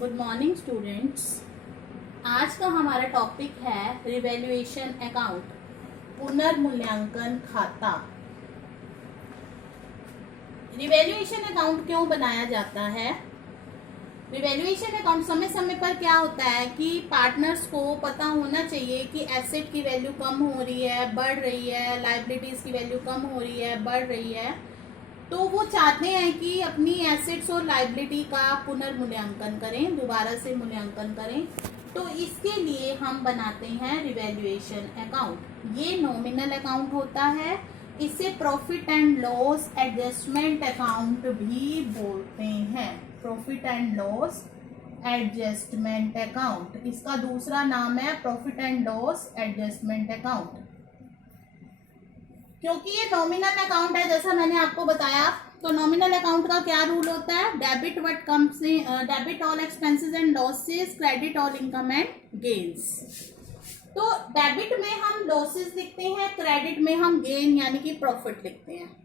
Good morning students. आज का हमारा टॉपिक है रिवैल्यूएशन अकाउंट, पुनर्मूल्यांकन खाता। रिवैल्यूएशन अकाउंट क्यों बनाया जाता है? रिवैल्यूएशन अकाउंट समय समय पर क्या होता है कि पार्टनर्स को पता होना चाहिए कि एसेट की वैल्यू कम हो रही है, बढ़ रही है, लायबिलिटीज की वैल्यू कम हो रही है, बढ़ रही है, तो वो चाहते हैं कि अपनी एसेट्स और लायबिलिटी का पुनर्मूल्यांकन करें, दोबारा से मूल्यांकन करें। तो इसके लिए हम बनाते हैं रिवैल्यूएशन अकाउंट। ये नॉमिनल अकाउंट होता है, इसे profit and loss adjustment account भी बोलते हैं। Profit and loss adjustment account, इसका दूसरा नाम है profit and loss adjustment account. क्योंकि ये नॉमिनल अकाउंट है, जैसा मैंने आपको बताया, तो नॉमिनल अकाउंट का क्या रूल होता है? Debit what comes in, debit all expenses and losses, credit all income and gains. तो डेबिट में हम लॉसेस लिखते हैं, क्रेडिट में हम गेन यानी कि प्रॉफिट लिखते हैं।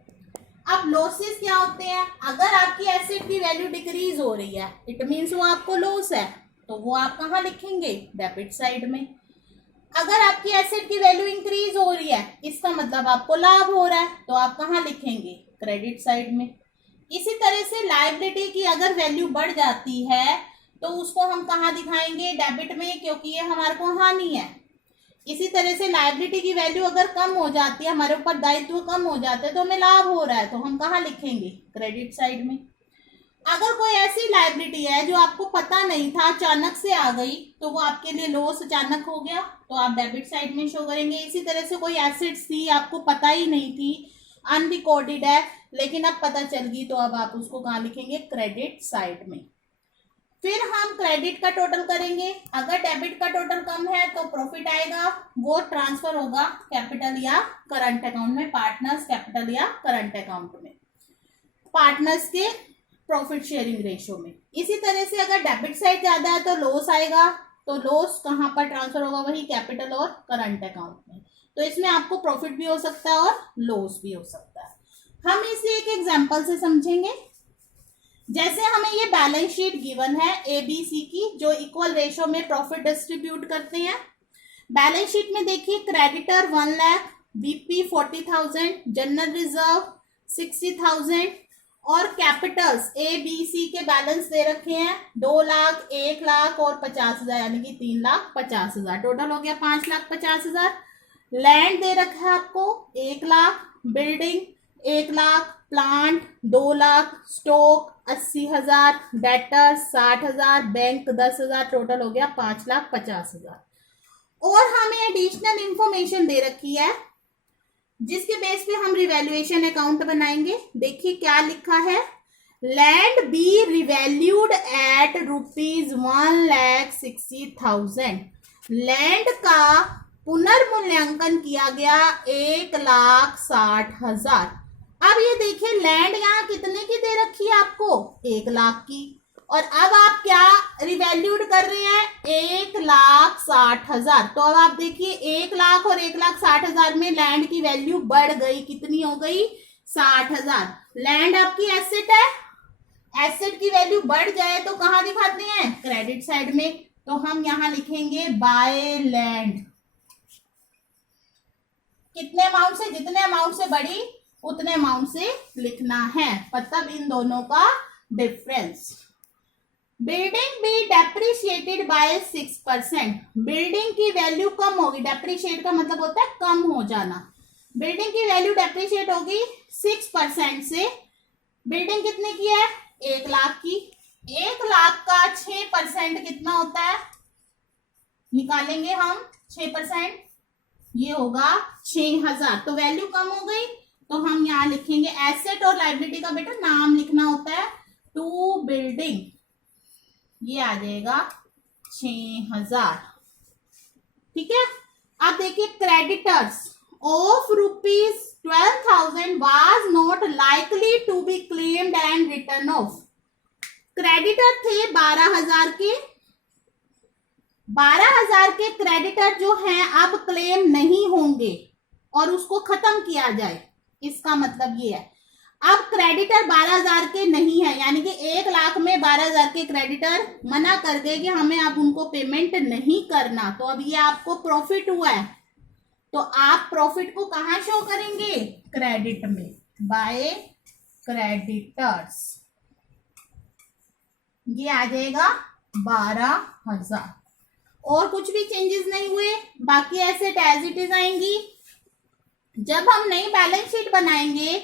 अब लॉसेस क्या होते हैं? अगर आपकी एसेट की वैल्यू डिक्रीज हो रही है, इट मीन्स वो आपको लॉस है, तो वो आप कहाँ लिखेंगे? डेबिट साइड में। अगर आपकी एसेट की वैल्यू इंक्रीज हो रही है, इसका मतलब आपको लाभ हो रहा है, तो आप कहाँ लिखेंगे? क्रेडिट साइड में। इसी तरह से लायबिलिटी की अगर वैल्यू बढ़ जाती है तो उसको हम कहाँ दिखाएंगे? डेबिट में, क्योंकि ये हमारे को हानि है। इसी तरह से लायबिलिटी की वैल्यू अगर कम हो जाती है, हमारे ऊपर दायित्व कम हो जाते हैं, तो हमें लाभ हो रहा है, तो हम कहाँ लिखेंगे? क्रेडिट साइड में। अगर कोई ऐसी लायबिलिटी है जो आपको पता नहीं था, अचानक से आ गई, तो वो आपके लिए लॉस अचानक हो गया, तो आप डेबिट साइड में शो करेंगे। इसी तरह से कोई एसेट्स थी, आपको पता ही नहीं थी, अनरिकॉर्डेड है, लेकिन अब पता चल गई, तो अब आप उसको कहाँ लिखेंगे? क्रेडिट साइड में। फिर हम क्रेडिट का टोटल करेंगे। अगर डेबिट का टोटल कम है तो प्रॉफिट आएगा, वो ट्रांसफर होगा कैपिटल या करंट अकाउंट में, पार्टनर्स कैपिटल या करंट अकाउंट में, पार्टनर्स के प्रॉफिट शेयरिंग रेशियो में। इसी तरह से अगर डेबिट साइड ज्यादा है तो लॉस आएगा, तो लॉस कहाँ पर ट्रांसफर होगा? वही कैपिटल और करंट अकाउंट में। तो इसमें आपको प्रॉफिट भी हो सकता है और लॉस भी हो सकता है। हम इसे एक एग्जांपल से समझेंगे। जैसे हमें ये बैलेंस शीट गिवन है एबीसी की, जो इक्वल रेशियो में प्रॉफिट डिस्ट्रीब्यूट करते हैं। बैलेंस शीट में देखिए, creditor 1 lakh, BP 40,000, general reserve 60,000 और कैपिटल्स ए बी सी के बैलेंस दे रखे हैं 2 लाख, 1 लाख और 50,000, यानी कि 3,50,000। टोटल हो गया 5,50,000। लैंड दे रखा है आपको 1 lakh, building 1 lakh, plant 2 lakh, stock 80,000, debtor 60,000, bank 10,000। Total हो गया 5,50,000। और हमें एडिशनल इंफॉर्मेशन दे रखी है जिसके बेस पे हम रिवैल्यूएशन अकाउंट बनाएंगे। देखिए क्या लिखा है? Land be revalued at ₹1,60,000। Land का पुनर्मूल्यांकन किया गया 1,60,000। अब ये देखिए, लैंड यहाँ कितने की दे रखी है आपको? 1 लाख की। और अब आप क्या रिवैल्यूड कर रहे हैं? 1,60,000। तो अब आप देखिए 1 लाख और 1,60,000 में लैंड की वैल्यू बढ़ गई। कितनी हो गई? 60,000। लैंड आपकी एसेट है, एसेट की वैल्यू बढ़ जाए तो कहाँ दिखाते हैं? क्रेडिट साइड में। तो हम यहां लिखेंगे बाय लैंड। कितने अमाउंट से? जितने अमाउंट से बढ़ी उतने अमाउंट से लिखना है, मतलब इन दोनों का difference. Building be depreciated by 6%। Building की वैल्यू कम होगी। डेप्रिशिएट का मतलब होता है कम हो जाना। बिल्डिंग की वैल्यू डेप्रिशिएट होगी 6% से। बिल्डिंग कितने की है? 1 लाख की। 1 लाख का 6% कितना होता है? निकालेंगे हम 6%, ये होगा 6,000। तो वैल्यू कम हो गई, तो हम यहाँ लिखेंगे एसेट और लायबिलिटी का बेटा नाम लिखना होता है टू बिल्डिंग, ये आ जाएगा 6,000। ठीक है। अब देखिए, creditors of ₹12,000 was not likely to be claimed and written off. Creditor थे 12,000 के। 12,000 के क्रेडिटर जो हैं अब क्लेम नहीं होंगे और उसको खत्म किया जाए, इसका मतलब ये है। अब क्रेडिटर 12,000 के नहीं है, यानी कि 1 लाख में 12,000 के क्रेडिटर मना कर गए कि हमें अब उनको पेमेंट नहीं करना, तो अब ये आपको प्रॉफिट हुआ है, तो आप प्रॉफिट को कहाँ शो करेंगे? क्रेडिट में, बाय क्रेडिटर्स। ये आ जाएगा 12,000। और कुछ भी चेंजेस नहीं हुए, बाकी एसेट एज इट इज आएंगी। जब हम नई बैलेंस शीट बनाएंगे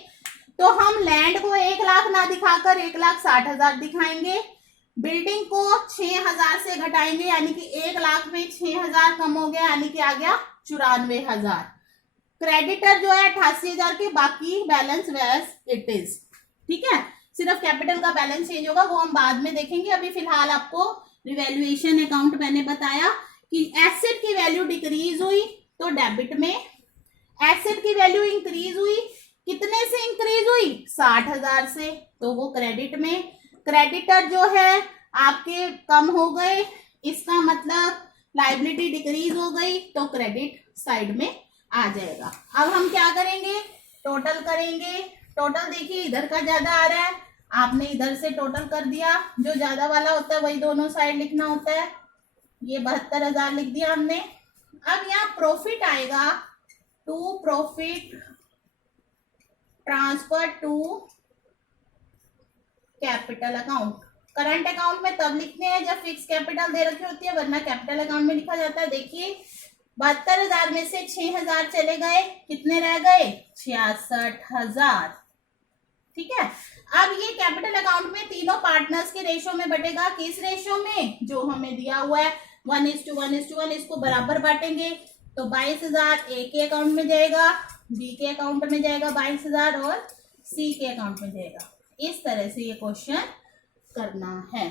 तो हम लैंड को 1 लाख ना दिखाकर 1,60,000 दिखाएंगे, बिल्डिंग को 6,000 से घटाएंगे, यानी कि 1 लाख में 6,000 कम हो गया, यानी कि आ गया 94,000। क्रेडिटर जो है 88,000 के, बाकी बैलेंस वैज इट इज। ठीक है, सिर्फ कैपिटल का बैलेंस चेंज होगा, वो हम बाद में देखेंगे। अभी फिलहाल आपको रिवैल्यूएशन अकाउंट मैंने बताया कि एसेट की वैल्यू डिक्रीज हुई तो डेबिट में, एसेट की वैल्यू इंक्रीज हुई, कितने से इंक्रीज हुई? 60,000 से, तो वो क्रेडिट में। क्रेडिटर जो है आपके कम हो गए, इसका मतलब लायबिलिटी डिक्रीज हो गई, तो क्रेडिट साइड में आ जाएगा। अब हम क्या करेंगे? टोटल करेंगे। टोटल देखिए इधर का ज्यादा आ रहा है, आपने इधर से टोटल कर दिया, जो ज्यादा वाला होता है वही दोनों साइड लिखना होता है। ये 72,000 लिख दिया हमने। अब यहाँ प्रॉफिट आएगा, to profit transfer to capital account. Current account में तब लिखते हैं जब फिक्स कैपिटल दे रखी होती है, वरना कैपिटल अकाउंट में लिखा जाता है। देखिए 72,000 में से 6,000 चले गए, कितने रह गए? 66,000। ठीक है, अब ये कैपिटल अकाउंट में तीनों पार्टनर्स के रेशो में बटेगा। किस रेशो में? जो हमें दिया हुआ है 1:1:1। इसको बराबर बांटेंगे, तो 22,000 ए के अकाउंट में जाएगा, बी के अकाउंट में जाएगा 22,000 और सी के अकाउंट में जाएगा। इस तरह से ये क्वेश्चन करना है।